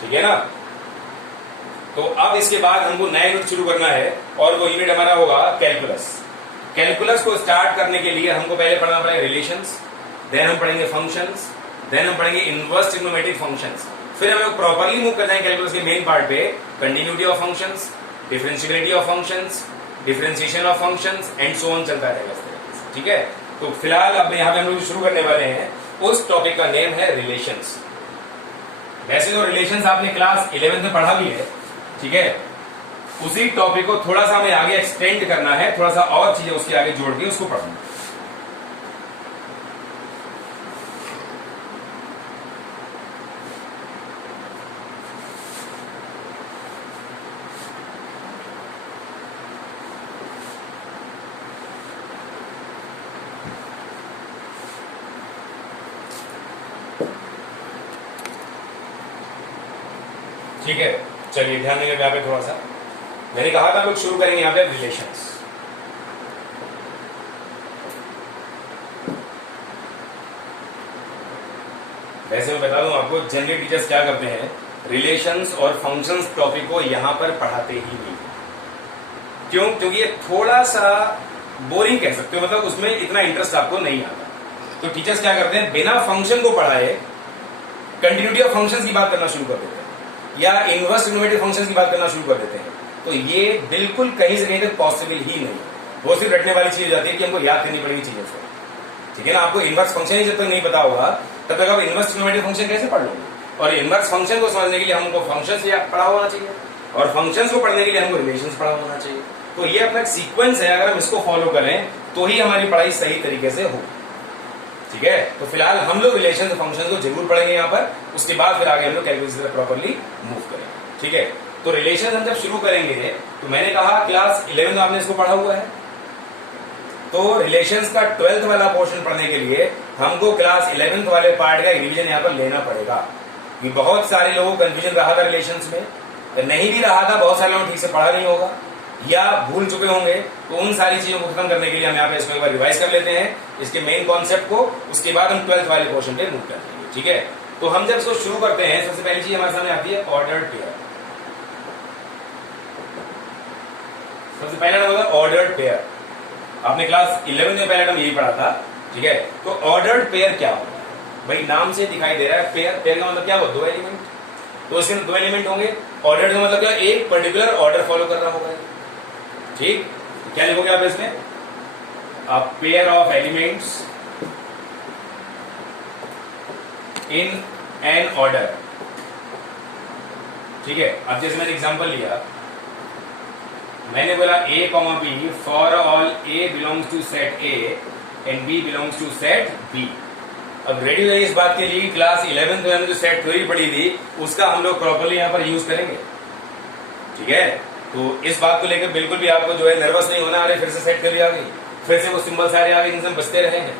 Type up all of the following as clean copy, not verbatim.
ठीक है ना। तो अब इसके बाद हमको नया यूनिट शुरू करना है और वो यूनिट हमारा होगा कैलकुलस। कैलकुलस को स्टार्ट करने के लिए हमको पहले पढ़ना पड़ेगा रिलेशंस, देन हम पढ़ेंगे फंक्शंस, देन हम पढ़ेंगे इनवर्स ट्रिग्नोमेट्रिक फंक्शंस। फिर हम लोग प्रॉपरली मूव कर जाएंगे कैलकुलस के मेन पार्ट पे, continuity of functions, differentiability of functions, differentiation of functions and so on चलता रहेगा इस तरीके से। ठीक है, तो फिलहाल अब यहाँ पे हम लोग शुरू करने वाले हैं, उस टॉपिक का नेम है रिलेशंस। वैसे तो रिलेशंस आपने क्लास 11 में पढ़ा भी है, ठीक है। उसी टॉपिक को थोड़ा सा हमें आगे एक्सटेंड करना है, थोड़ा सा और चीजें उसके आगे जोड़ के उसको पढ़ना है। ठीक है, चलिए ध्यान देंगे यहाँ पे थोड़ा सा। मैंने कहा था हम लोग शुरू करेंगे यहाँ पे रिलेशंस। वैसे मैं बता दूं आपको, जनरल टीचर्स क्या करते हैं, रिलेशंस और फंक्शंस टॉपिक को यहां पर पढ़ाते ही नहीं। क्यों? क्योंकि ये थोड़ा सा बोरिंग कह सकते हो, मतलब उसमें इतना इंटरेस्ट आपको नहीं आता। तो टीचर्स क्या करते हैं, बिना फंक्शन को पढ़ाए कंटिन्यूटी ऑफ फंक्शंस की बात करना शुरू कर देते हैं या इनवर्स ट्रिग्नोमेट्रिक फंक्शंस की बात करना शुरू कर देते हैं। तो ये बिल्कुल कहीं से कहीं तक पॉसिबल ही नहीं। वो सिर्फ रटने वाली चीज हो जाती है कि हमको याद करनी पड़ेगी चीजें से। ठीक है ना, आपको इनवर्स फंक्शन ही जब तक नहीं पता होगा तब तक आप इनवर्स ट्रिग्नोमेट्रिक फंक्शन कैसे पढ़ लोगे। और इनवर्स फंक्शन को समझने के लिए हमको फंक्शंस पढ़ा होना चाहिए और फंक्शंस को पढ़ने के लिए हमको रिलेशंस पढ़ा होना चाहिए। तो ये अपना सीक्वेंस है, अगर हम इसको फॉलो करें तो ही हमारी पढ़ाई सही तरीके से हो। ठीक है, तो फिलहाल हम लोग रिलेशन फंक्शन को जरूर पढ़ेंगे यहाँ पर, उसके बाद फिर आगे हम लोग कैलकुलस प्रॉपर्ली मूव करेंगे। ठीक है, तो रिलेशन हम जब शुरू करेंगे, तो मैंने कहा क्लास 11 में आपने इसको पढ़ा हुआ है, तो रिलेशंस का 12th वाला पोर्शन पढ़ने के लिए हमको क्लास 11th वाले पार्ट का रिवीजन यहाँ पर लेना पड़ेगा। कि बहुत सारे लोगों को कंफ्यूजन रहा था रिलेशंस में, नहीं भी रहा था, बहुत सारे लोगों ठीक से पढ़ा नहीं होगा या भूल चुके होंगे। तो उन सारी चीजों को खत्म करने के लिए हम यहाँ पे इसको एक बार रिवाइज कर लेते हैं, इसके मेन कॉन्सेप्ट को, उसके बाद हम 12th वाले पोर्शन पे मूव करते हैं। ठीक है, तो हम जब इसको शुरू करते हैं, सबसे पहली चीज हमारे सामने आती है ऑर्डर्ड पेयर। सबसे पहला नंबर ऑर्डर्ड पेयर, आपने क्लास 11 में पहला टर्म यही पढ़ा था। ठीक है, तो ऑर्डर्ड पेयर क्या होगा भाई, नाम से दिखाई दे रहा है पेयर। पेयर का मतलब क्या होगा, दो एलिमेंट। तो इसके दो एलिमेंट होंगे। ऑर्डर्ड का मतलब क्या, एक पर्टिकुलर ऑर्डर फॉलो कर रहा होगा। ठीक, क्या लिखोगे आप इसमें, a pair of elements in an order. ठीक है, अब जैसे मैंने एग्जांपल लिया, मैंने बोला a, b for all a belongs to set a and b belongs to set b। अब रेडी हो इस बात के लिए, क्लास 11 में हमने जो सेट थ्योरी पढ़ी थी उसका हम लोग प्रॉपर्ली यहाँ पर यूज करेंगे। ठीक है, तो इस बात को लेकर बिल्कुल भी आपको जो है नर्वस नहीं होना, अरे फिर से सेट थ्योरी आ गई, फिर से वो सिंबल सारे आ गए, जिनसे हम बचते रहे हैं।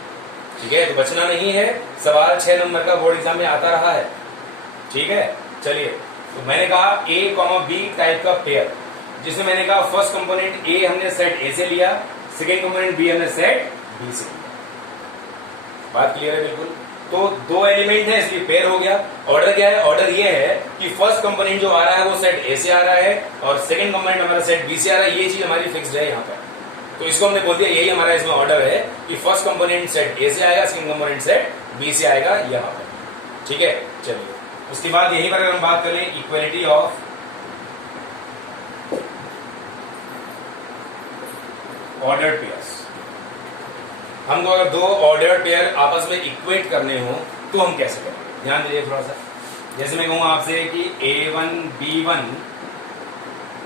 ठीक है, तो बचना नहीं है, सवाल 6 नंबर का बोर्ड एग्जाम में आता रहा है। ठीक है, चलिए, तो मैंने कहा a, b टाइप का पेयर, जिसमें मैंने कहा फर्स्ट कंपोनेंट a हमने सेट a से लिया, सेकेंड कंपोनेंट b हमने सेट b से लिया। बात क्लियर है बिल्कुल। तो दो एलिमेंट है, इसलिए पेयर हो गया। ऑर्डर क्या है, ऑर्डर ये है कि फर्स्ट कंपोनेंट जो आ रहा है वो सेट a से आ रहा है और सेकंड कंपोनेंट हमारा सेट b से आ रहा है। ये चीज हमारी फिक्स्ड है यहाँ पर, तो इसको हमने बोल दिया, यही हमारा इसमें ऑर्डर है कि फर्स्ट कंपोनेंट सेट a से आएगा, सेकंड कंपोनेंट सेट b से आएगा यहाँ पर। ठीक है, चलिए, उसके बाद यहीं पर अगर हम बात करें इक्वलिटी ऑफ ऑर्डर्ड पेयर्स, हमको अगर दो ऑर्डर्ड पेयर आपस में इक्वेट करने हो तो हम कैसे करें, ध्यान दीजिए थोड़ा सा। जैसे मैं कहूंगा आपसे कि a1 b1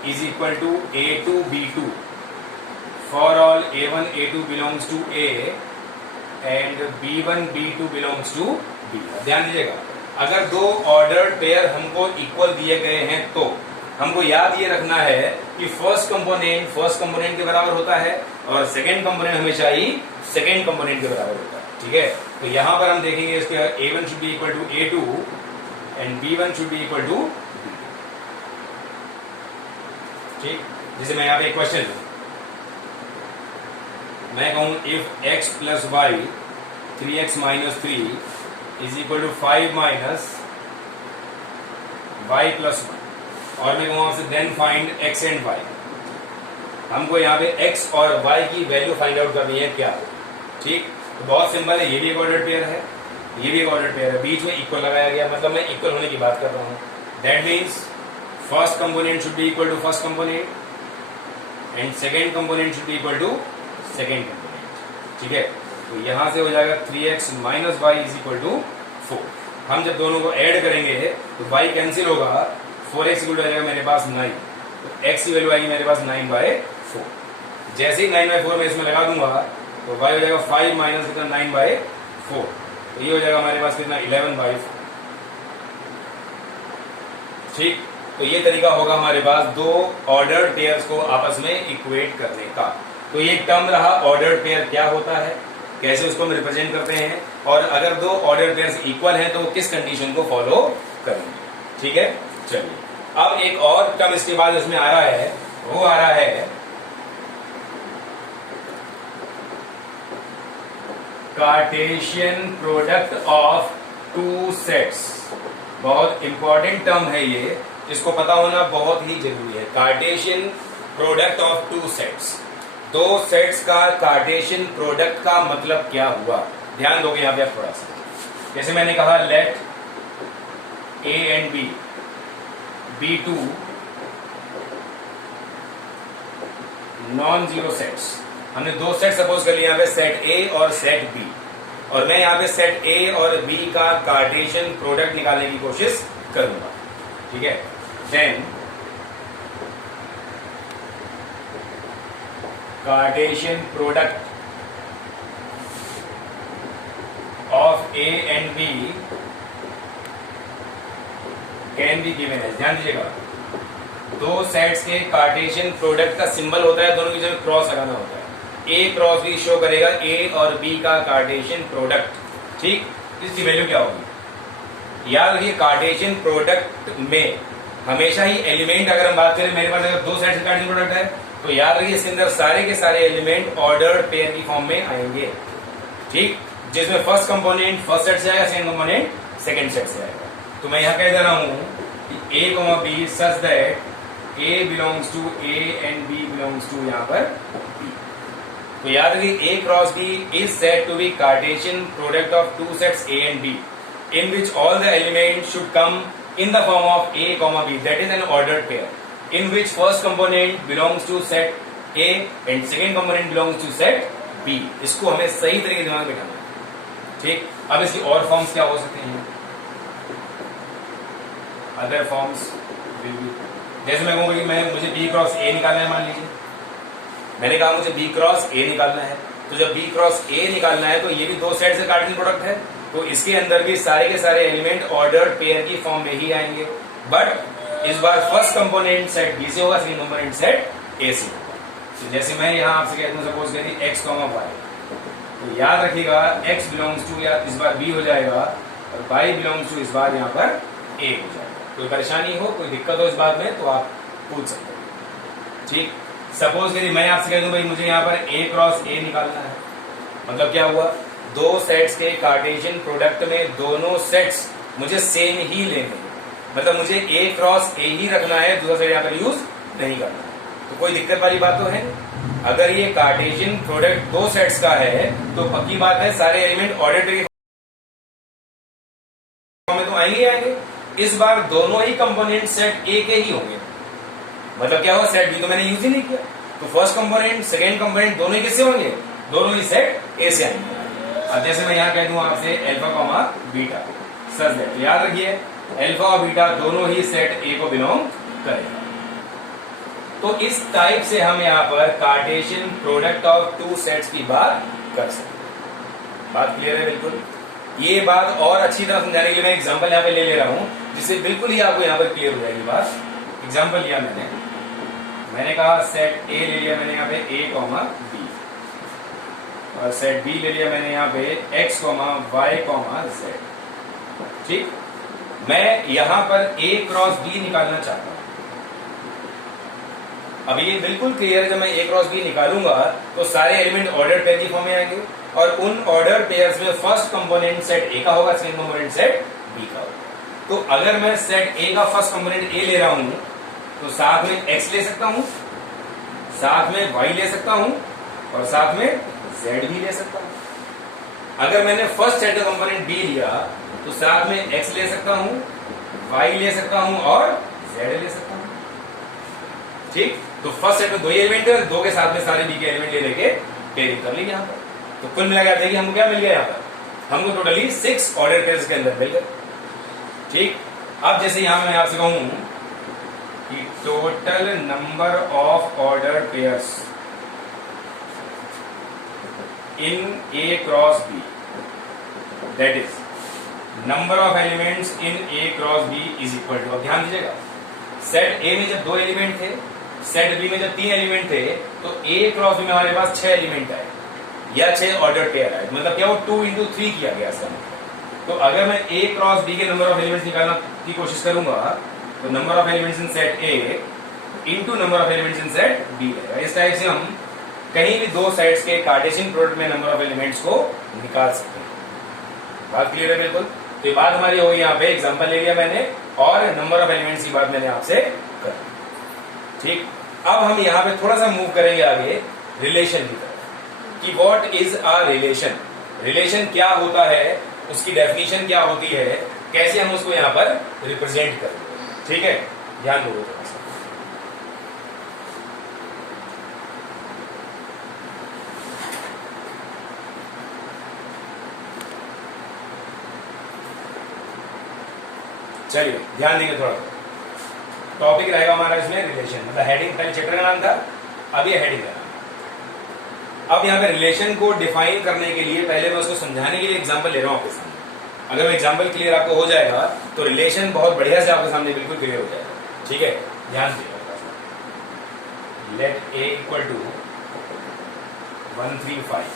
is equal to a2 b2 for all a1 a2 belongs to a and b1 b2 belongs to b। ध्यान दीजिएगा, अगर दो ऑर्डर्ड पेयर हमको इक्वल दिए गए हैं तो हमको याद ये रखना है कि फर्स्ट कंपोनेंट के बराबर होता है और सेकंड कंपोनेंट हमेशा ही सेकंड कंपोनेंट के बराबर होता है। ठीक है, तो यहां पर हम देखेंगे इसके a1 should be equal to a2 and b1 should be equal to b। ठीक, जैसे मैं यहां पे एक क्वेश्चन लूं, मैं कहूं if x plus y 3x minus 3 is equal to 5 minus y plus 1 और मैं कहूँ आपसे then find x and y। हमको यहाँ पे x और y की वैल्यू फाइंड आउट करनी है क्या हो। ठीक, तो बहुत सिंपल है, ये भी एक ऑर्डर्ड पेयर है, ये भी एक ऑर्डर्ड पेयर है, बीच में इक्वल लगाया गया, मतलब मैं इक्वल होने की बात कर रहा हूँ। That means first component should be equal to first component and second component should be equal to second component. ठीक है, तो यहां से हो जाएगा 3x minus y is equal to 4। हम जब दोनों को ऐड करेंगे तो y कैंसिल होगा, 4x इक्वल हो जाएगा मेरे पास 9, तो x की वैल्यू आएगी मेरे पास 9/4। जैसे ही 9/4 में इसमें लगा दूंगा तो y हो जाएगा 5 माइनस कितना 9/4, तो ये हो जाएगा हमारे पास कितना 11/4। ठीक, तो ये तरीका होगा हमारे पास दो ऑर्डर्ड पेयर्स को आपस में इक्वेट करने का। तो ये टर्म रहा ऑर्डर्ड पेयर क्या होता है, कैसे उसको हम रिप्रेजेंट करते हैं, और अगर दो ऑर्डर्ड पेयर्स इक्वल हैं तो किस कंडीशन को फॉलो करेंगे। ठीक है, चलिए अब एक और टर्म इसके बाद इसमें आ रहा है, वो आ रहा है Cartesian product of two sets. बहुत इंपॉर्टेंट टर्म है ये, इसको पता होना बहुत ही जरूरी है। Cartesian product of two sets, दो सेट्स का कार्टेशियन प्रोडक्ट का मतलब क्या हुआ, ध्यान दोगे यहां पे थोड़ा सा। जैसे मैंने कहा let A and B be two non zero sets. हमने दो सेट सपोज कर लिया यहाँ पे, सेट ए और सेट बी, और मैं यहाँ पे सेट ए और बी का कार्टेशियन प्रोडक्ट निकालने की कोशिश करूंगा। ठीक है, then Cartesian product of A and B can be given है। ध्यान दीजिएगा, दो सेट्स के कार्टेशियन प्रोडक्ट का सिंबल होता है, दोनों की जगह क्रॉस लगाना होता है। ए क्रॉस बी शो करेगा ए और बी का कार्टेशियन प्रोडक्ट। ठीक, इसकी वैल्यू क्या होगी, याद रखिए कार्टेशियन प्रोडक्ट में हमेशा ही एलिमेंट, अगर हम बात करें मेरे पास अगर दो सेट्स का कार्टेशियन प्रोडक्ट है तो याद रखिए इसके अंदर सारे के सारे एलिमेंट ऑर्डर्ड पेयर की फॉर्म में आएंगे। ठीक, जिसमें फर्स्ट कंपोनेंट फर्स्ट सेट से आएगा, सेकंड कंपोनेंट सेकंड सेट से आएगा। तो मैं यहां कह दे रहा हूं कि A comma B such that A belongs to A and B belongs to यहां पर बी। तो याद रखिए A cross B is said to be Cartesian product of two sets A and B in which all the element should come in the form of a comma b, that is an ordered pair in which first component belongs to set A and second component belongs to set B। इसको हमें सही तरीके से दिमाग में बिठाना है। ठीक, अब इसकी और फॉर्म्स क्या हो सकते हैं, अदर फॉर्म्स विल बी, जैसे मैं कहूंगा कि मुझे B क्रॉस A निकालना है, मान लीजिए मैंने कहा मुझे B क्रॉस A निकालना है, तो जब B क्रॉस A निकालना है तो ये भी दो सेट से कार्टेशियन प्रोडक्ट है, तो इसके अंदर भी सारे के सारे एलिमेंट ऑर्डर्ड पेयर की फॉर्म में ही आएंगे। बट इस बार फर्स्ट कंपोनेंट सेट बी से होगा, सेकंड कंपोनेंट सेट ए से होगा। तो जैसे मैं यहां आपसे कहता हूं सपोज करिए एक्स कॉमा वाई, तो याद रखिएगा एक्स बिलोंग्स टू या इस बार बी हो जाएगा और वाई बिलोंग्स टू इस बार यहां पर ए हो जाएगा। कोई परेशानी हो, कोई दिक्कत हो इस बात में तो आप पूछ सकते हो। ठीक, सपोज करिए मैं आपसे कह दूं भाई मुझे यहाँ पर ए क्रॉस ए निकालना है, मतलब क्या हुआ, दो सेट्स के कार्टेशियन प्रोडक्ट में दोनों सेट्स मुझे सेम ही लेने हैं, मतलब मुझे ए क्रॉस ए ही रखना है, दूसरा सेट यहाँ पर यूज नहीं करना है। तो कोई दिक्कत वाली बात तो है, अगर ये कार्टेशियन प्रोडक्ट दो सेट्स का है तो पक्की बात है सारे एलिमेंट ऑर्डर में तो आएंगे ही आएंगे। इस बार दोनों ही कंपोनेंट सेट ए के ही होंगे, मतलब क्या हुआ, सेट बी तो मैंने यूज ही नहीं किया, तो फर्स्ट कंपोनेंट सेकेंड कंपोनेंट दोनों ही किससे होंगे, दोनों ही सेट ए से आएंगे। अब जैसे मैं यहाँ कह दूं आपसे alpha comma beta such that, याद रखिए अल्फा और बीटा दोनों ही सेट ए को बिलोंग करेगा। तो इस टाइप से हम यहाँ पर Cartesian product of two sets की बात कर सकते हैं। बात क्लियर है बिल्कुल। ये बात और अच्छी तरह समझाने के लिए मैं एग्जांपल यहाँ पे ले रहा हूं, जिससे बिल्कुल ही आपको यहाँ पर क्लियर हो जाएगी बात। एग्जांपल लिया मैंने कहा सेट ए ले लिया मैंने यहाँ पे ए कॉमा बी, और सेट बी ले लिया मैंने यहाँ पे X comma Y comma Z. ठीक, मैं यहां पर ए क्रॉस बी निकालना चाहता हूं। अब ये बिल्कुल क्लियर है, जब मैं ए क्रॉस बी निकालूंगा तो सारे एलिमेंट ऑर्डर पेयर की फॉर्म में आएंगे, और उन ऑर्डर पेयर्स में फर्स्ट कंपोनेंट सेट ए का होगा, सेकंड कंपोनेंट सेट बी का होगा। तो अगर मैं सेट ए का फर्स्ट कंपोनेंट ए ले रहा हूं तो साथ में एक्स ले सकता हूं, साथ में वाई ले सकता हूं और साथ में जेड भी ले सकता हूं। अगर मैंने फर्स्ट सेट का कंपोनेंट बी लिया तो साथ में एक्स ले सकता हूं, वाई ले सकता हूं और जेड ले सकता हूं। ठीक, तो फर्स्ट सेट में दो ही एलिमेंट है, दो के साथ में सारे बी के एलिमेंट ले लेके कैरी कर ली यहां पर। तो कुल मिलाकर देखिए हमको क्या मिल गया यहां पर, हमको टोटली 6 ऑर्डर पेयर्स के अंदर मिल गए। ठीक, अब जैसे यहां मैं आपसे कहूं कि total number of order pairs in A cross B, that is number of elements in A cross B is equal to, अब ध्यान दीजिएगा, सेट ए में जब 2 एलिमेंट थे, सेट बी में जब 3 एलिमेंट थे, तो ए क्रॉस बी में हमारे पास 6 एलिमेंट आए या 6 ऑर्डर पेयर आए, मतलब क्या वो 2 into 3 किया गया इसका। तो अगर मैं ए क्रॉस बी के नंबर ऑफ एलिमेंट्स निकालना की कोशिश करूंगा तो number of elements in set A into number of elements in set B रहेगा। इस टाइप से हम कहीं भी दो साइड्स के कार्टेशियन प्रोडक्ट में नंबर ऑफ एलिमेंट्स को निकाल सकते हैं। बात क्लियर है बिल्कुल? तो ये बात हमारी होगी, यहाँ पे एग्जांपल ले लिया मैंने और नंबर ऑफ एलिमेंट्स की बात मैंने आपसे कर। ठीक, अब हम यहाँ पे थोड़ा सा मूव करेंगे आगे रिलेशन की तरफ कि what is a relation, relation क्या होता है, उसकी डेफिनेशन क्या होती है, कैसे हम उसको यहाँ पर रिप्रेजेंट करेंगे। ठीक है, ध्यान दो थोड़ा सा। चलिए ध्यान देंगे थोड़ा सा। टॉपिक रहेगा हमारा इसमें रिलेशन, मतलब हेडिंग पहले चैप्टर का नाम था, अब ये हेडिंग का नाम। अब यहाँ पे रिलेशन को डिफाइन करने के लिए पहले मैं उसको समझाने के लिए एग्जांपल ले रहा हूँ आपके सामने। अगर वो एग्जांपल क्लियर आपको हो जाएगा तो रिलेशन बहुत बढ़िया से आपके सामने बिल्कुल क्लियर हो जाएगा। ठीक है, ध्यान दीजिएगा। Let A equal to 1 3 5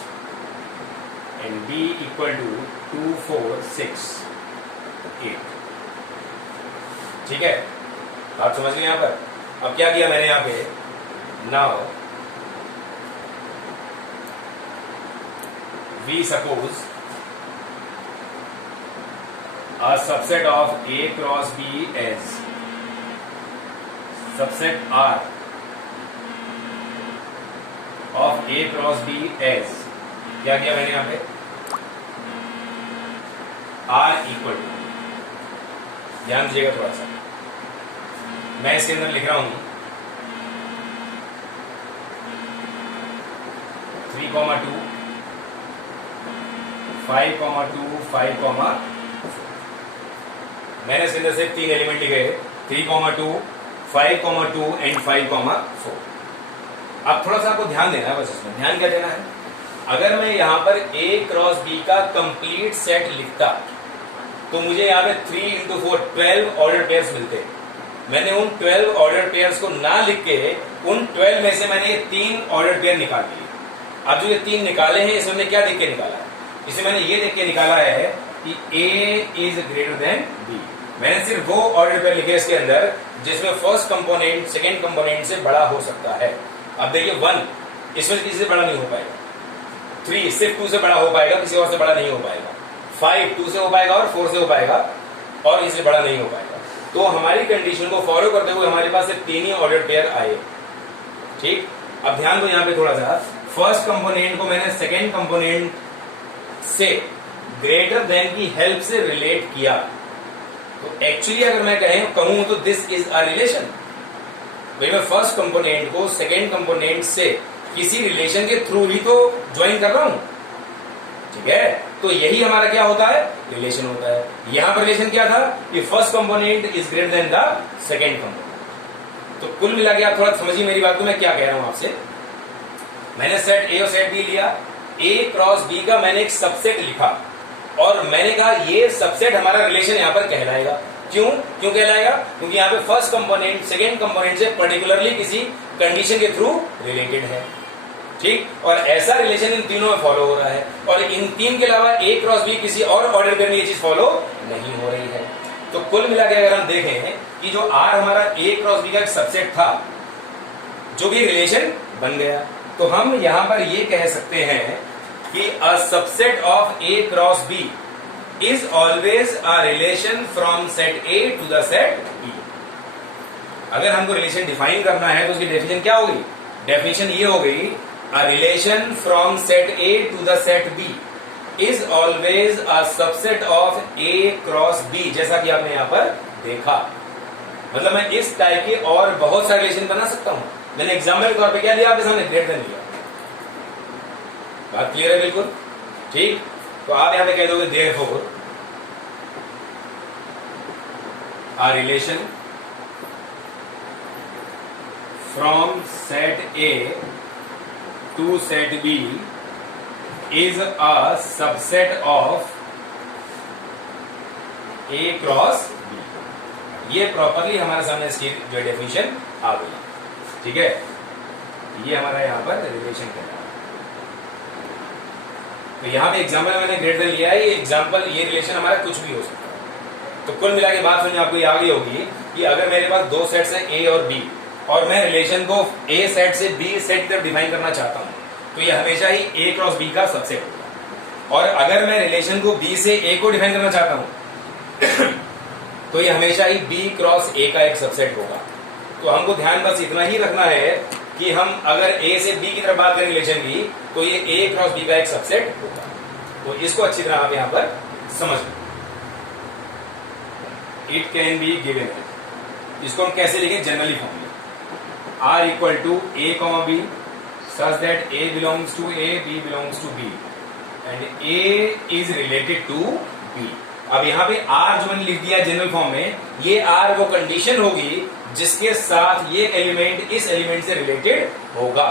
and B equal to 2 4 6 8। ठीक है, आप समझ गए यहां पर। अब क्या किया मैंने यहां पे, now we suppose a subset of A cross B as subset R of A cross B as, क्या किया मैंने यहां पे, R इक्वल टू, ध्यान दीजिएगा थोड़ा सा, मैं इसके अंदर लिख रहा हूं 3,2 5,2 5, मैंने इसके अंदर सिर्फ 3 एलिमेंट लिखे, 3,2 5,2 एंड 5,4। अब थोड़ा सा आपको ध्यान देना है, बस इसमें ध्यान क्या देना है, अगर मैं यहां पर A क्रॉस B का कंप्लीट सेट लिखता तो मुझे यहाँ पे 3 into 4 12 ऑर्डर पेयर्स मिलते। मैंने उन 12 ऑर्डर पेयर्स को ना लिख के उन 12 में से मैंने ये 3 ऑर्डर पेयर निकाल लिए। अब जो ये 3 निकाले हैं इसमें मैंने क्या देख के निकाला है, इसे मैंने ये देख के निकाला है कि A is greater than B। मैंने सिर्फ वो ऑर्डर पेयर लिखे इसके अंदर जिसमें फर्स्ट कंपोनेंट सेकंड कंपोनेंट से बड़ा हो सकता है। अब देखिए 1 इसमें किसी से बड़ा नहीं हो पाएगा, 3 सिर्फ 2 से बड़ा हो पाएगा, किसी और से बड़ा नहीं हो पाएगा, 5 2 से हो पाएगा और 4 से हो पाएगा और इससे बड़ा नहीं हो पाएगा। तो हमारी कंडीशन को फॉलो करते हुए हमारे पास सिर्फ 3 ही ऑर्डर पेयर आए। ठीक, अब ध्यान दो यहाँ पे थोड़ा सा, फर्स्ट कंपोनेंट को मैंने सेकेंड कंपोनेंट से ग्रेटर देन की हेल्प से रिलेट किया। तो एक्चुअली अगर मैं कहूं तो दिस इज अ रिलेशन। भाई मैं फर्स्ट कंपोनेंट को सेकेंड कंपोनेंट से किसी रिलेशन के थ्रू ही तो ज्वाइन कर रहा हूं। ठीक है, तो यही हमारा क्या होता है, रिलेशन होता है। यहां पर रिलेशन क्या था कि first component is greater than the second component. तो कुल मिला के आप थोड़ा समझिए मेरी बात को, मैं क्या कह रहा हूं आपसे। मैंने सेट ए और सेट बी लिया, ए क्रॉस बी का मैंने एक सबसेट लिखा और मैंने कहा ये सबसेट हमारा रिलेशन यहां पर कहलाएगा। क्यों कहलाएगा, क्योंकि यहाँ पे फर्स्ट कंपोनेंट सेकेंड कंपोनेंट से पर्टिकुलरली किसी कंडीशन के थ्रू रिलेटेड है। ठीक, और ऐसा रिलेशन इन तीनों में फॉलो हो रहा है और इन 3 के अलावा ए क्रॉस बी किसी और ऑर्डर पेयर में ये चीज फॉलो नहीं हो रही है। तो कुल मिला के अगर हम देखें कि जो आर हमारा ए क्रॉस बी का एक सबसेट था जो कि रिलेशन बन गया, तो हम यहां पर ये कह सकते हैं कि a subset of A cross B is always a relation from set A to the set B. अगर हमको रिलेशन डिफाइन करना है तो उसकी डेफिनेशन क्या होगी? डेफिनेशन ये हो गई, a relation from set A to the set B is always a subset of A cross B, जैसा कि आपने यहां पर देखा। मतलब मैं इस टाइप के और बहुत सारे रिलेशन बना सकता हूं। मैंने एग्जाम्पल के तौर पे क्या लिया आपके सामने? ग्रेटर देन लिया। बात क्लियर है बिल्कुल? ठीक, तो आप यहां पे कह दोगे therefore a relation from set A to set B is a subset of A cross B. ये प्रॉपरली हमारे सामने इसकी जो डेफिनेशन आ गई। ठीक है, ये हमारा यहां पर रिलेशन कहलाता है। तो यहां पे एग्जाम्पल मैंने ग्रेटर देन लिया है। ये एग्जाम्पल, ये रिलेशन हमारा कुछ भी हो सकता है। तो कुल मिला के बात सुनिए, आपको ये आ गई होगी कि अगर मेरे पास दो सेट्स हैं ए और बी, और मैं रिलेशन को ए सेट से बी सेट की तरफ डिफाइन करना चाहता हूं, तो ये हमेशा ही ए क्रॉस बी का सबसेट होगा। और अगर मैं रिलेशन को बी से ए को डिफाइन करना चाहता हूं तो ये हमेशा ही बी क्रॉस ए का एक सबसेट होगा। तो हमको ध्यान बस इतना ही रखना है कि हम अगर ए से बी की तरफ बात करें रिलेशन की, तो ये ए क्रॉस बी का एक सबसेट होगा। तो इसको अच्छी तरह आप यहां पर समझ लें। इट कैन बी गिवन है, इसको हम कैसे लिखें? जनरली फॉर्म में R equal to A comma B such that A belongs to A, B belongs to B and A is related to B. अब यहां पे आर जो मैंने लिख दिया जनरल फॉर्म में, ये आर वो कंडीशन होगी जिसके साथ ये एलिमेंट इस एलिमेंट से रिलेटेड होगा।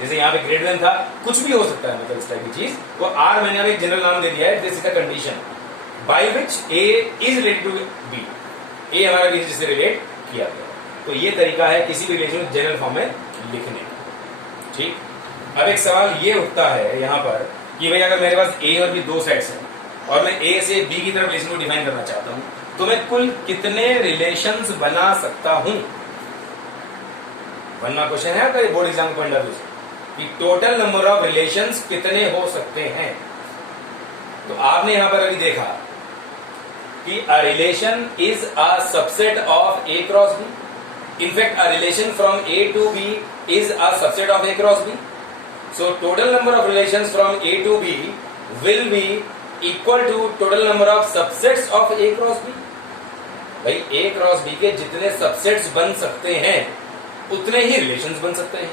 जैसे यहां पे ग्रेटर देन था, कुछ भी हो सकता है, मतलब इस टाइप की चीज। तो आर मैंने यहां पे एक जनरल नाम दे दिया है, this is the condition by which A is related to B. A हमारा बी से रिलेट किया गया। तो ये तरीका है किसी भी रिलेशन को जनरल फॉर्म में लिखने का। ठीक, अब एक सवाल ये उठता है यहां पर कि भाई अगर मेरे पास ए और बी दो सेट्स हैं और मैं ए से बी की तरफ रिलेशन को डिफाइन करना चाहता हूं, तो मैं कुल कितने रिलेशंस बना सकता हूं? वरना क्वेश्चन है आपका board exam point of view से कि टोटल नंबर ऑफ रिलेशंस कितने हो सकते हैं। तो आपने यहां पर अभी देखा कि a relation is a subset of A cross B. In fact a relation from A to B is a subset of A cross B. So total number of relations from A to B will be equal to total number of subsets of A cross B. भाई A cross B के जितने subsets बन सकते हैं उतने ही relations बन सकते हैं।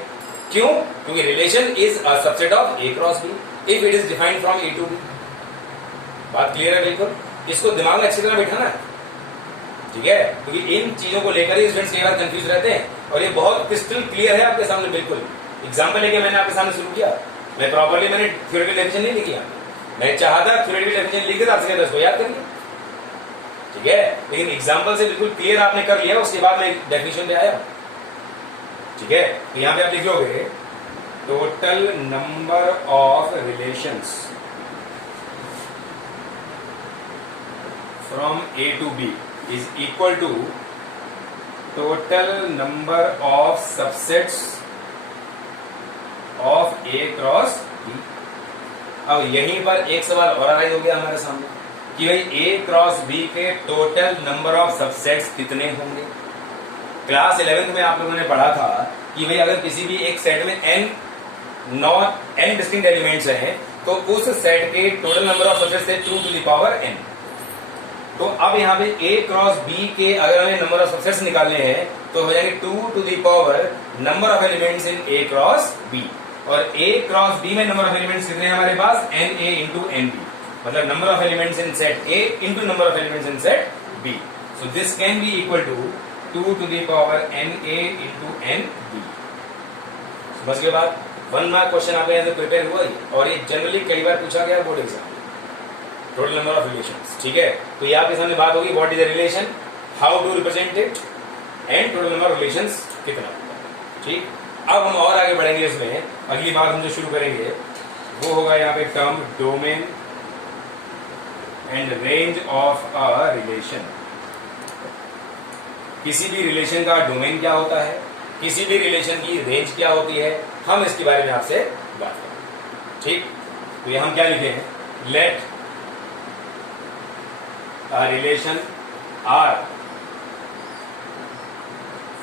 क्यों? क्योंकि relation is a subset of A cross B if it is defined from A to B. बात क्लियर है बिल्कुल? इसको दिमाग में अच्छी तरह बैठाना है। ठीक है, क्योंकि इन चीजों को लेकर ही स्टूडेंट्स कई बार कंफ्यूज रहते हैं और ये बहुत क्रिस्टल क्लियर है आपके सामने। बिल्कुल एग्जाम्पल लेके मैंने आपके सामने शुरू किया। मैं प्रॉपरली मैंने थ्योरेटिकल डेफिनेशन नहीं लिखी। मैं चाहता थ्योरेटिकल डेफिनेशन लिख के आपसे कहता इसको याद करिए। ठीक है, लेकिन एग्जाम्पल से बिल्कुल क्लियर आपने कर लिया, उसके बाद मैं डेफिनेशन पे आया। ठीक है, तो यहां पे आप लिखोगे total number of relations from A to B is equal to total number of subsets of A cross B. अब यहीं पर एक सवाल और अराइज हो गया हमारे सामने कि भाई ए क्रॉस बी के टोटल नंबर ऑफ सबसेट्स कितने होंगे। क्लास 11th में आप लोगों ने पढ़ा था कि भाई अगर किसी भी एक सेट में n डिस्टिंक्ट एलिमेंट्स हैं तो उस सेट के टोटल नंबर ऑफ सबसेट्स है 2 to the power n। तो अब यहाँ पे a क्रॉस b के अगर हमें नंबर ऑफ सबसेट्स निकालने हैं तो हो जाएंगे 2 to the power number of elements in a cross b। और a क्रॉस b में नंबर ऑफ एलिमेंट्स कितने हैं हमारे पास? na into nb, मतलब number of elements in set a into number of elements in set b। So this can be equal to 2 to the power na into nb। समझ गए बात? 1 mark question आपके यहाँ से प्रिपेयर हुआ ही, और ये जनरली कई बार पूछा गया बोर्ड एग्जाम में। टोटल नंबर ऑफ रिलेशंस, ठीक है। तो ये आपके सामने बात होगी what is the relation, how to represent it and total number of relations कितना। ठीक, अब हम और आगे बढ़ेंगे इसमें। अगली बात हम जो शुरू करेंगे वो होगा यहाँ पे term domain and range of a relation. किसी भी रिलेशन का डोमेन क्या होता है, किसी भी रिलेशन की रेंज क्या होती है, हम इसके बारे में आपसे बात करेंगे। ठीक, तो ये हम क्या लिखे हैं, let relation R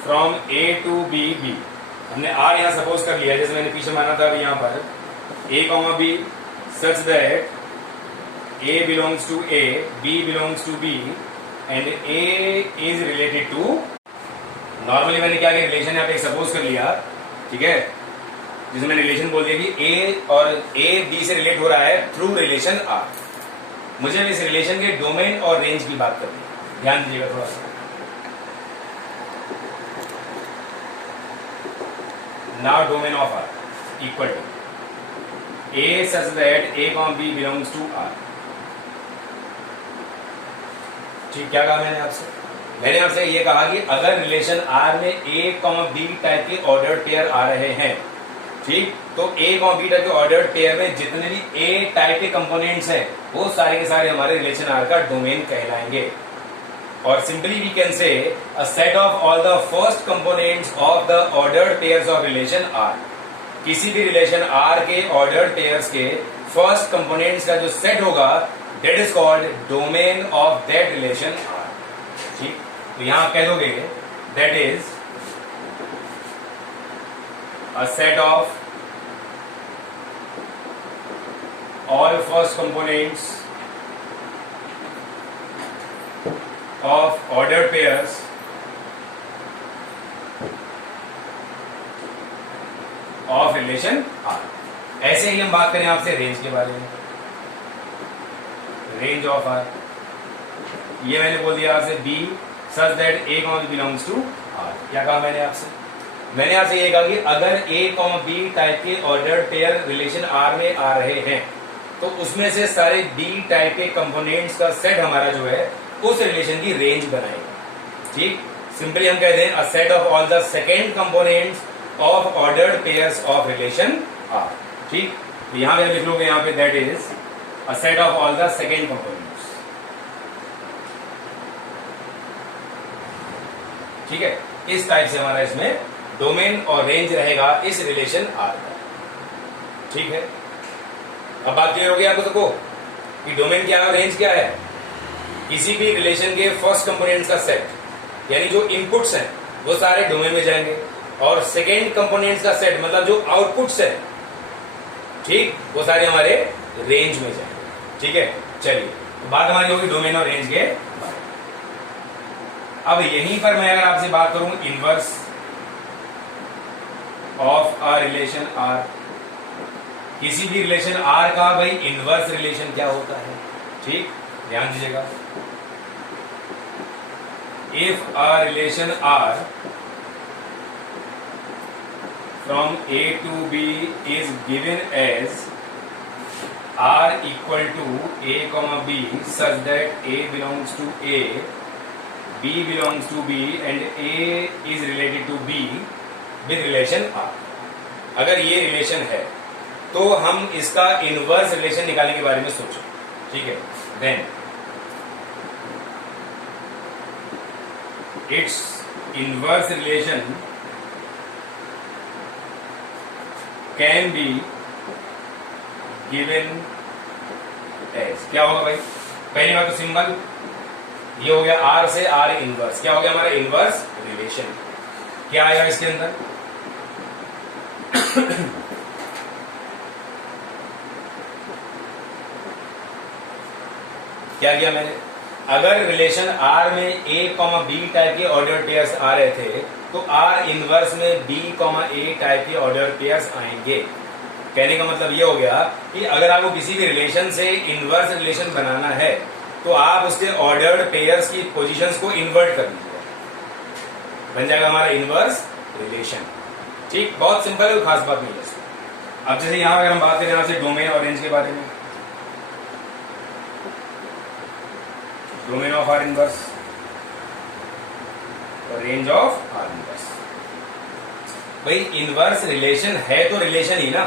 from A to B be, हमने आर यहां सपोज कर लिया, जैसे मैंने पीछे माना था अभी यहां पर A comma B such that A belongs to A, B belongs to B, and A is related to, normally मैंने क्या किया, रिलेशन यहाँ पे सपोज कर लिया, ठीक है, जिसमें मैंने रिलेशन बोल दिया कि A और A B से रिलेट हो रहा है थ्रू रिलेशन R। मुझे इस रिलेशन के डोमेन और रेंज की बात करनी है, ध्यान दीजिएगा थोड़ा सा। Now domain of R equal to A such that A, B belongs to R। ठीक, क्या कहा मैंने आपसे? मैंने आपसे ये कहा कि अगर रिलेशन आर में ए बी टाइप के ऑर्डर्ड पेयर आ रहे हैं, ठीक, तो ए बी टाइप के ऑर्डर्ड पेयर में जितने भी ए टाइप के कंपोनेंट्स हैं वो सारे के सारे हमारे रिलेशन आर का डोमेन कहलाएंगे। और simply we can say a set of all the first components of the ordered pairs of relation R. किसी भी रिलेशन आर के ऑर्डर्ड पेयर्स के फर्स्ट कंपोनेंट्स का जो सेट होगा that is called domain of that relation R। ठीक, तो यहां आप कह दोगे that is a set of all first components of ordered pairs of relation R। ऐसे ही हम बात करें आपसे रेंज के बारे में, रेंज ऑफ आर, ये मैंने बोल दिया आपसे B such that A comma belongs to R. क्या कहा मैंने आपसे? मैंने आपसे ये कहा कि अगर ए कॉमा बी टाइप के ऑर्डर्ड पेयर रिलेशन आर में आ रहे हैं तो उसमें से सारे बी टाइप के कंपोनेंट्स का सेट हमारा जो है उस रिलेशन की रेंज बनाएगा। ठीक, सिंपली हम कहते हैं a set of all the second components of ordered pairs of relation R. ठीक, यहां पे लिख लोगे यहां पे that is a set of all the second components। ठीक है, इस टाइप से हमारा इसमें डोमेन और रेंज रहेगा इस रिलेशन आर का। ठीक है, अब बात क्लियर हो गई आपको सबको कि डोमेन क्या है और रेंज क्या है? किसी भी रिलेशन के फर्स्ट कंपोनेंट्स का सेट, यानी जो इनपुट्स हैं वो सारे डोमेन में जाएंगे, और सेकेंड कंपोनेंट्स का सेट मतलब जो आउटपुट्स है, ठीक, वो सारे हमारे रेंज में जाएंगे। ठीक है, चलिए बात हमारी होगी डोमेन और रेंज के बारे में। अब यहीं पर मैं अगर आपसे बात करूं inverse of a relation R, किसी भी रिलेशन आर का भाई इनवर्स रिलेशन क्या होता है? ठीक, ध्यान दीजिएगा। If a relation R from A to B is given as R equal to A comma B such that A belongs to A, B belongs to B and A is related to B with relation R। अगर ये relation है तो हम इसका inverse relation निकालने के बारे में सोचो। ठीक है, then it's inverse relation can be given as, क्या होगा भाई? पहली बात तो सिंबल ये हो गया आर से आर इनवर्स, क्या हो गया हमारा इनवर्स रिलेशन। क्या आएगा इसके अंदर? क्या किया मैंने? अगर रिलेशन आर में ए कॉमा बी टाइप के ऑर्डर पेयर्स आ रहे थे तो आर इनवर्स में बी कॉमा ए टाइप के ऑर्डर पेयर्स आएंगे। कहने का मतलब ये हो गया कि अगर आपको किसी भी रिलेशन से इनवर्स रिलेशन बनाना है तो आप उसके ऑर्डर्ड पेयर्स की पोजीशंस को इन्वर्ट कर दीजिए, बन जाएगा हमारा इनवर्स रिलेशन। ठीक, बहुत सिंपल है, खास बात नहीं है। अब जैसे यहां अगर हम बात करें आपसे डोमेन और रेंज के बारे में, डोमेन ऑफ आर इनवर्स और रेंज ऑफ आर इनवर्स। भाई इनवर्स रिलेशन है तो रिलेशन ही ना,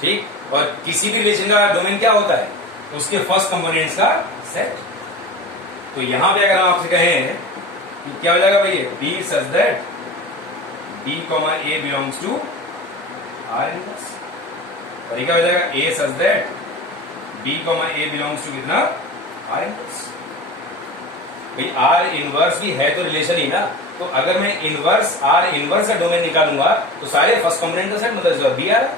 ठीक, और किसी भी रिलेशन का डोमेन क्या होता है? उसके फर्स्ट कंपोनेंट्स का सेट। तो यहां पे अगर हम आपसे कहें कि क्या हो जाएगा भाई, B such that B comma A belongs to R inverse, और ये क्या हो जाएगा A such that B comma A belongs to कितना? R inverse. भाई आर इनवर्स भी है तो रिलेशन ही ना, तो अगर मैं इनवर्स आर इनवर्स का डोमेन निकालूंगा तो सारे फर्स्ट कंपोनेंट का सेट मतलब बी आ रहा है,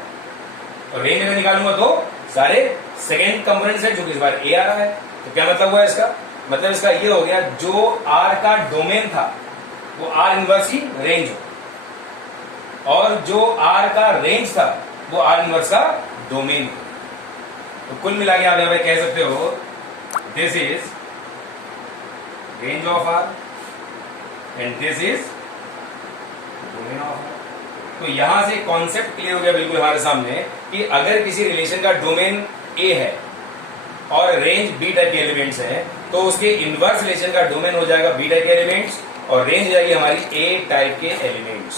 और रेंज में निकालूंगा तो सारे सेकेंड कंपोनेंट सेट जो कि इस बार ए आ रहा है। तो क्या मतलब हुआ इसका? मतलब इसका ये हो गया जो आर का डोमेन था वो आर इनवर्स की रेंज हो, और जो आर का रेंज था वो आर इनवर्स का डोमेन हो। तो कुल मिला के आप यहां पे कह सकते हो this is range of R and this is domain of R. तो यहां से कॉन्सेप्ट क्लियर हो गया बिल्कुल हमारे सामने कि अगर किसी रिलेशन का डोमेन ए है और रेंज बी टाइप के एलिमेंट्स हैं तो उसके इनवर्स रिलेशन का डोमेन हो जाएगा बी टाइप के एलिमेंट्स और रेंज हो जाएगी हमारी ए टाइप के एलिमेंट्स।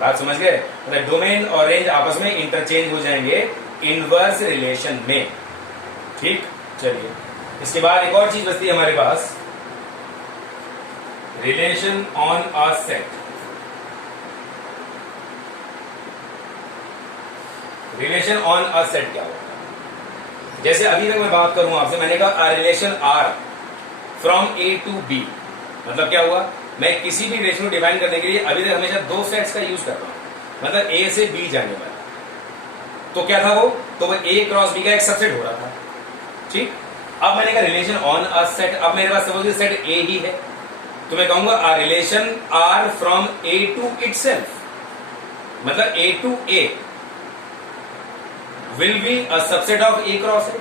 बात समझ गए? मतलब डोमेन और रेंज आपस में इंटरचेंज हो जाएंगे इनवर्स रिलेशन में। ठीक, चलिए इसके बाद एक और चीज बचती है हमारे पास, relation on a set. Relation on a set क्या होगा? जैसे अभी तक मैं बात करूं आपसे, मैंने कहा relation R from A to B, मतलब क्या हुआ? मैं किसी भी रिलेशन को डिफाइन करने के लिए अभी तक हमेशा दो सेट्स का यूज करता हूं, मतलब ए से बी जाने वाला। तो क्या था वो? तो वो ए क्रॉस बी का एक सबसेट हो रहा था। ठीक, अब मैंने कहा रिलेशन ऑन अ सेट। अब मेरे पास सपोज सेट ए ही है तो मैं कहूंगा a relation R from A to itself, मतलब A to A will be a subset of A cross A.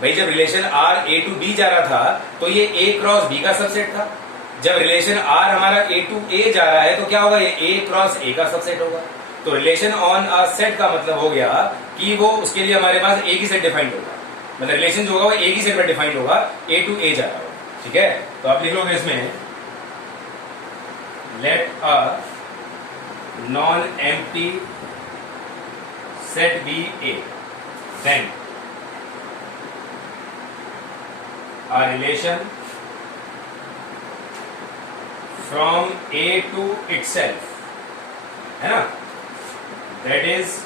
भाई जब relation R A to B जा रहा था तो ये ए क्रॉस बी का सबसेट था। जब रिलेशन आर हमारा ए टू ए जा रहा है तो क्या होगा? ये ए क्रॉस ए का सबसेट होगा। तो रिलेशन ऑन अ सेट का मतलब हो गया कि वो उसके लिए हमारे पास एक ही सेट डिफाइंड होगा, मतलब रिलेशन जो होगा वो एक ही सेट में डिफाइंड होगा, ए टू ए जा रहा होगा। ठीक है, तो आप लिख लोगे इसमें let a non empty set be A, then a relation from A to itself, है ना, that is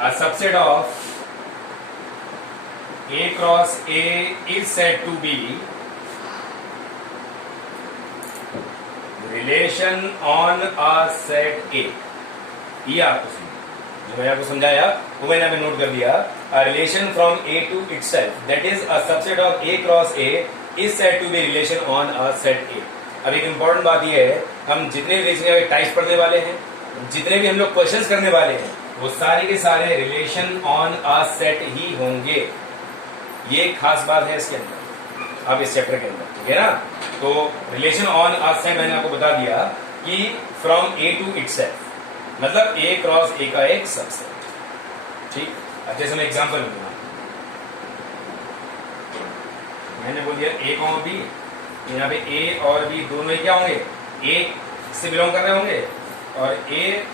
a subset of A cross A is said to be relation on a set A। ये आपको जो मैंने आपको समझाया वो मैंने अभी नोट कर लिया। A relation from A to itself that is a subset of A cross A is said to be relation on a set A. अब एक इंपॉर्टेंट बात ये है, हम जितने भी रिलेशन के टाइप्स पढ़ने वाले हैं, जितने भी हम लोग क्वेश्चंस करने वाले हैं, वो सारे के सारे रिलेशन ऑन अ सेट ही होंगे। ये एक खास बात है इसके अंदर, अब इस चैप्टर के अंदर। ठीक है ना, तो रिलेशन ऑन अ सेट मैंने आपको बता दिया कि फ्रॉम ए टू इटसेल्फ, मतलब ए क्रॉस ए का एक सबसेट। ठीक, अब जैसे मैं एग्जांपल लूंगा, मैंने बोल दिया ए कॉमा बी, यहाँ पे ए और बी दोनों ही क्या होंगे? ए से बिलोंग कर रहे होंगे और ए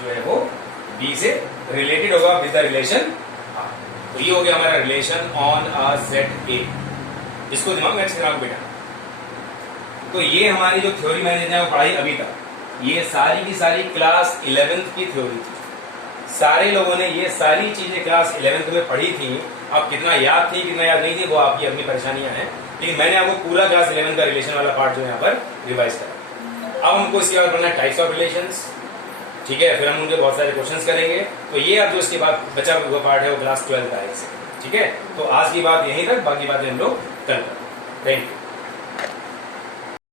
जो है वो बी से रिलेटेड होगा विद द रिलेशन आर। तो ये हो गया हमारा रिलेशन ऑन अ सेट ए। इसको दिमाग में अच्छे बेटा। तो ये हमारी जो थ्योरी मैंने पढ़ाई अभी तक, ये सारी की सारी क्लास 11th की थ्योरी थी। सारे लोगों ने ये सारी चीजें क्लास 11th में पढ़ी थी। अब कितना याद थी कितना याद नहीं थी वो आपकी अपनी परेशानियां हैं, लेकिन मैंने आपको पूरा क्लास 11 का रिलेशन वाला पार्ट जो है यहाँ पर रिवाइज करा। अब हमको इसके बाद पढ़ना है टाइप्स ऑफ रिलेशंस। ठीक है, फिर हम उनके बहुत सारे क्वेश्चंस करेंगे। तो ये अब जो इसके बाद बचा हुआ पार्ट है वो क्लास 12 का है। ठीक है, तो आज की बात यहीं तक, बाकी बातें हम लोग कल करेंगे। Thank you.